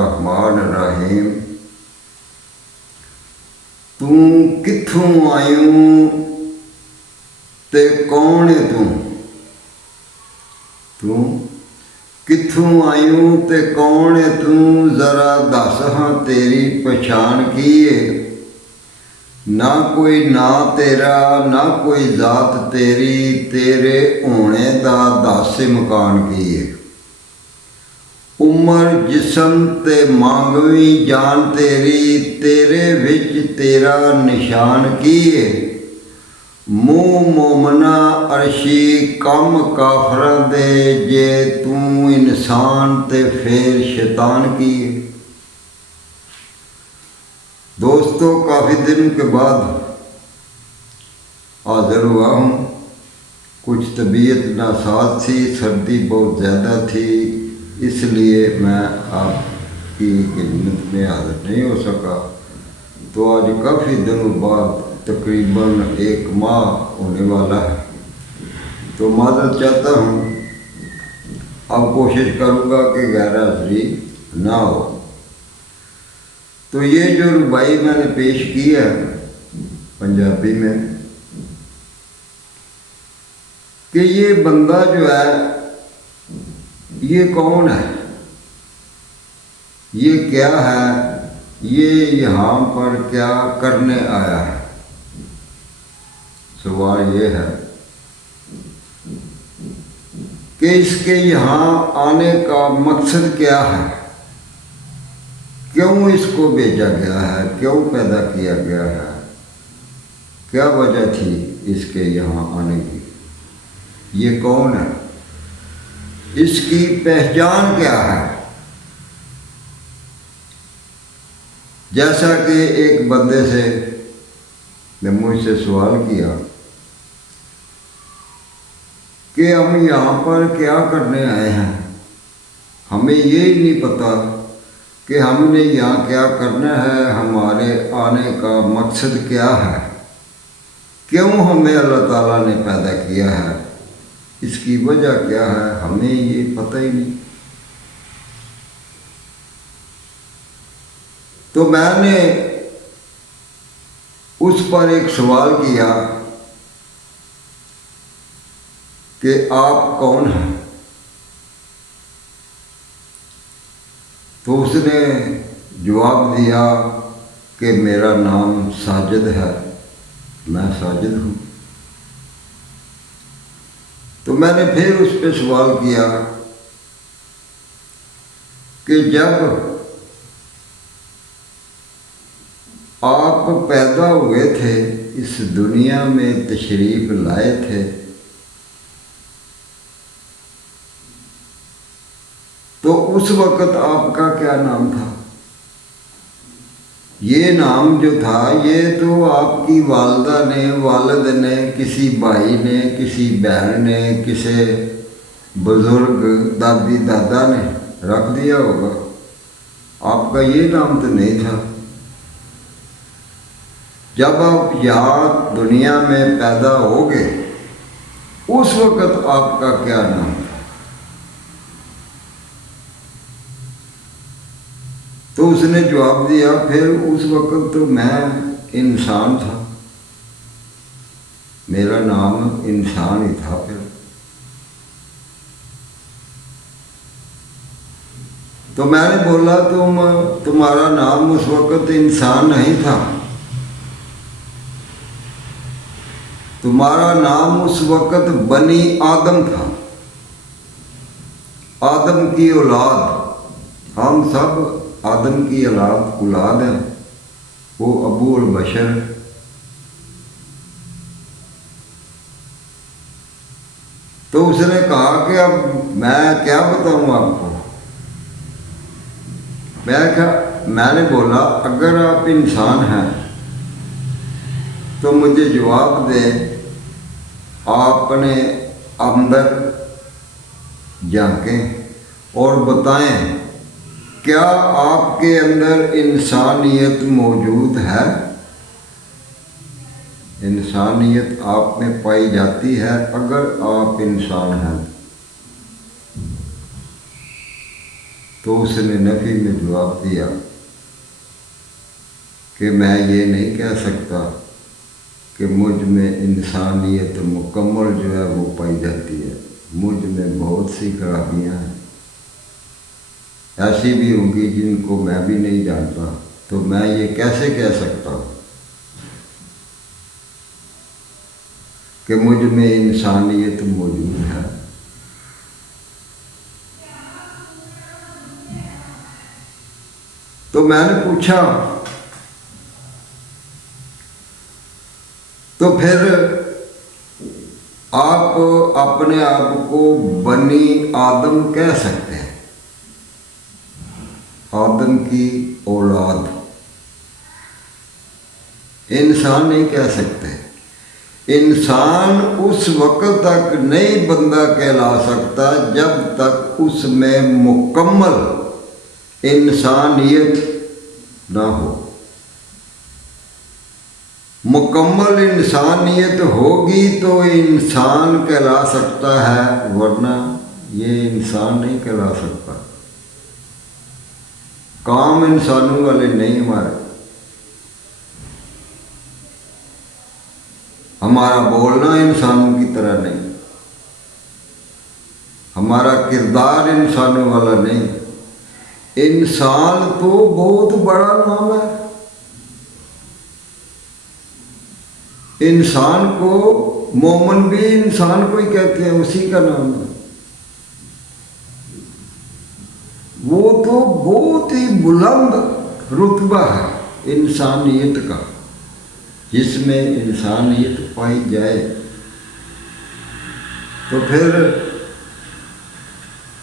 रहमान रहीम। तू कित्थों आयूं ते कौन है तू? तू कित्थों आयूं ते कौन है तू? जरा दस हाँ तेरी पछाण की है। ना कोई ना तेरा ना कोई जात तेरी, तेरे होने दा दस मकान की है। उमर जिस्म ते मांगवी जान तेरी, तेरे विच तेरा निशान की है। मुँह मोमना अरशी कम काफरा दे, जे तू इंसान ते फिर शैतान की है। दोस्तों, काफ़ी दिन के बाद हाजिर हुआ हूँ। कुछ तबीयत नासाज थी, सर्दी बहुत ज़्यादा थी, इसलिए मैं आपकी खिदमत में हाजिर नहीं हो सका। तो आज काफ़ी दिनों बाद तकरीबन 1 माह होने वाला है, तो माज़रत चाहता हूँ। अब कोशिश करूँगा कि गैर हाज़िरी ना हो। तो ये जो रुबाई मैंने पेश की है पंजाबी में, कि ये बंदा जो है ये कौन है, ये क्या है, ये यहाँ पर क्या करने आया है। सवाल ये है कि इसके यहाँ आने का मकसद क्या है, क्यों इसको भेजा गया है, क्यों पैदा किया गया है, क्या वजह थी इसके यहाँ आने की, ये कौन है, इसकी पहचान क्या है। जैसा कि एक बंदे से ने मुझसे सवाल किया कि हम यहाँ पर क्या करने आए हैं, हमें ये ही नहीं पता कि हमने यहाँ क्या करना है, हमारे आने का मकसद क्या है, क्यों हमें अल्लाह ताला ने पैदा किया है, इसकी वजह क्या है, हमें ये पता ही नहीं। तो मैंने उस पर एक सवाल किया कि आप कौन हैं। तो उसने जवाब दिया कि मेरा नाम साजिद है, मैं साजिद हूँ। तो मैंने फिर उस पर सवाल किया कि जब आप पैदा हुए थे, इस दुनिया में तशरीफ़ लाए थे, तो उस वक़्त आपका क्या नाम था। ये नाम जो था ये तो आपकी वालदा ने, वालिद ने, किसी भाई ने, किसी बहन ने, किसी बुज़ुर्ग दादी दादा ने रख दिया होगा। आपका ये नाम तो नहीं था। जब आप यहाँ दुनिया में पैदा होगे उस वक़्त आपका क्या नाम था। तो उसने जवाब दिया, फिर उस वक़्त तो मैं इंसान था, मेरा नाम इंसान ही था। फिर तो मैंने बोला, तुम्हारा नाम उस वक़्त इंसान नहीं था, तुम्हारा नाम उस वक़्त बनी आदम था, आदम की औलाद। हम सब आदम की औलाद हैं, वो अबूल बशर। तो उसने कहा कि अब मैं क्या बताऊं आपको। मैंने बोला, अगर आप इंसान हैं तो मुझे जवाब दें, आपने अंदर झांकें और बताएं, क्या आपके अंदर इंसानियत मौजूद है, इंसानियत आप में पाई जाती है अगर आप इंसान हैं। تو اس نے نفی میں جواب دیا کہ میں یہ نہیں کہہ سکتا کہ مجھ میں انسانیت مکمل جو ہے وہ پائی جاتی ہے، مجھ میں بہت سی خرابیاں ہیں، ایسی بھی ہوں گی جن کو میں بھی نہیں جانتا، تو میں یہ کیسے کہہ سکتا ہوں کہ مجھ میں انسانیت موجود ہے؟ تو میں نے پوچھا تو پھر آپ اپنے آپ کو بنی آدم کہہ سکتے ہیں، آدم کی اولاد، انسان نہیں کہہ سکتے۔ انسان اس وقت تک نہیں بندہ کہلا سکتا جب تک اس میں مکمل انسانیت نہ ہو۔ مکمل انسانیت ہوگی تو انسان کہلا سکتا ہے، ورنہ یہ انسان نہیں کہلا سکتا۔ کام انسانوں والے نہیں ہمارے، ہمارا بولنا انسانوں کی طرح نہیں، ہمارا کردار انسانوں والا نہیں۔ انسان تو بہت بڑا نام ہے، انسان کو مومن بھی انسان کو ہی کہتے ہیں، اسی کا نام ہے۔ وہ تو بہت ہی بلند رتبہ ہے انسانیت کا، جس میں انسانیت پائی جائے۔ تو پھر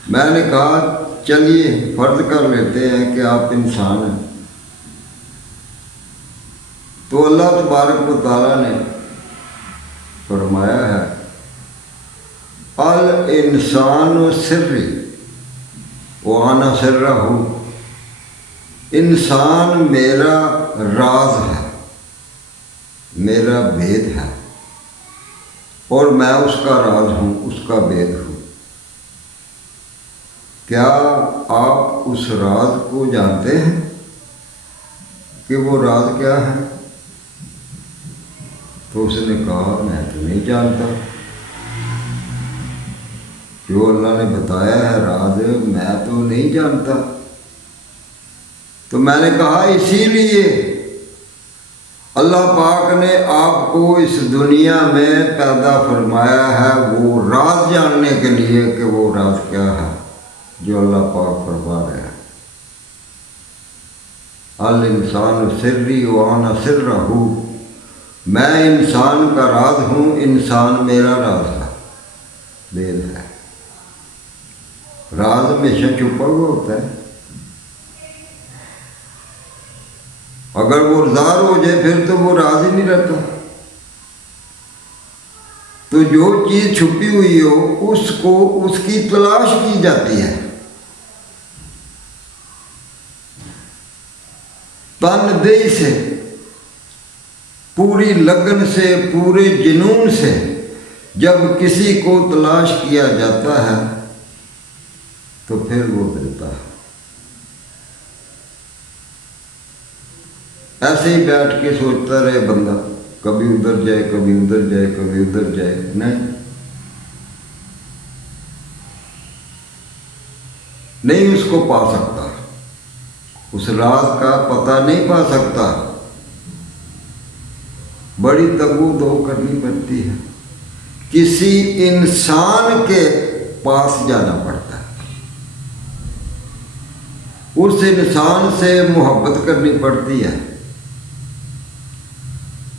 میں نے کہا چلیے فرض کر لیتے ہیں کہ آپ انسان ہیں، تو اللہ تبارک و تعالیٰ نے فرمایا ہے الانسان سری وانا سرہ، انسان میرا راز ہے، میرا بھید ہے، اور میں اس کا راز ہوں، اس کا بھید ہوں۔ کیا آپ اس راز کو جانتے ہیں کہ وہ راز کیا ہے؟ تو اس نے کہا میں تو نہیں جانتا، جو اللہ نے بتایا ہے راز میں تو نہیں جانتا۔ تو میں نے کہا اسی لیے اللہ پاک نے آپ کو اس دنیا میں پیدا فرمایا ہے، وہ راز جاننے کے لیے کہ وہ راز کیا ہے جو اللہ پاک فرما رہے ہیں۔ الانسان سری وانا سرہ، میں انسان کا راز ہوں، انسان میرا راز ہے، بھید ہے۔ راز ہمیشہ چھپا ہوا ہوتا ہے، اگر وہ ظاہر ہو جائے پھر تو وہ راز ہی نہیں رہتا۔ تو جو چیز چھپی ہوئی ہو اس کو اس کی تلاش کی جاتی ہے، تن دہی سے، پوری لگن سے، پورے جنون سے جب کسی کو تلاش کیا جاتا ہے تو پھر وہ ملتا ہے۔ ایسے ہی بیٹھ کے سوچتا رہے بندہ، کبھی ادھر جائے کبھی ادھر جائے کبھی ادھر جائے، نہیں اس کو پا سکتا، اس راز کا پتہ نہیں پا سکتا۔ بڑی تگو دو کرنی پڑتی ہے، کسی انسان کے پاس جانا پڑتا ہے، اس انسان سے محبت کرنی پڑتی ہے،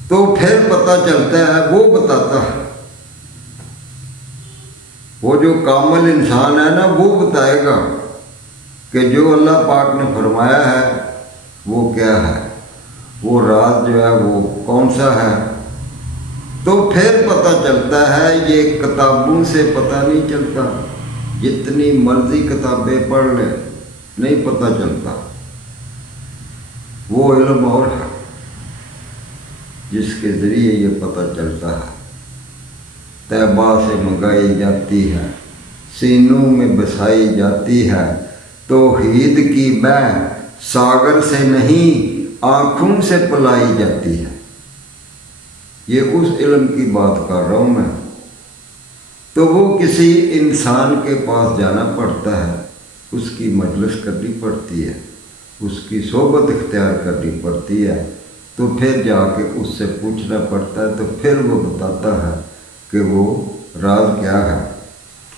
تو پھر پتہ چلتا ہے، وہ بتاتا ہے۔ وہ جو کامل انسان ہے نا، وہ بتائے گا کہ جو اللہ پاک نے فرمایا ہے وہ کیا ہے، وہ راز جو ہے وہ کون سا ہے۔ تو پھر پتہ چلتا ہے، یہ کتابوں سے پتہ نہیں چلتا، جتنی مرضی کتابیں پڑھ لیں نہیں پتہ چلتا۔ وہ علم اور ہے جس کے ذریعے یہ پتہ چلتا ہے، طیبہ سے منگائی جاتی ہے، سینوں میں بسائی جاتی ہے، तौहीद की बह सागर से नहीं आँखों से पिलाई जाती है। ये उस इल्म की बात कर रहा हूँ मैं। तो वो किसी इंसान के पास जाना पड़ता है, उसकी मजलिस करनी पड़ती है, उसकी सोबत इख्तियार करनी पड़ती है, तो फिर जाके उससे पूछना पड़ता है, तो फिर वो बताता है कि वो राज क्या है।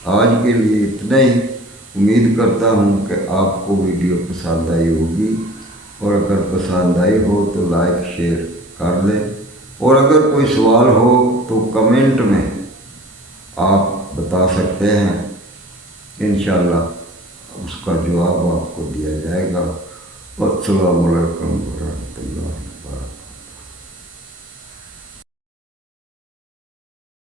आज के लिए इतना ही। उम्मीद करता हूँ कि आपको वीडियो पसंद आई होगी, और अगर पसंद आई हो तो लाइक शेयर कर दें, और अगर कोई सवाल हो तो कमेंट में आप बता सकते हैं, इंशाअल्लाह उसका जवाब आपको दिया जाएगा। अस्सलामु अलैकुम व रहमतुल्लाहि व बरकातहू।